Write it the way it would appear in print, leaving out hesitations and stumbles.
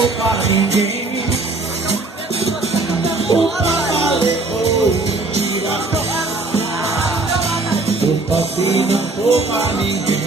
poupa ninguém. O Papa levou o tiro. O pop não poupa ninguém.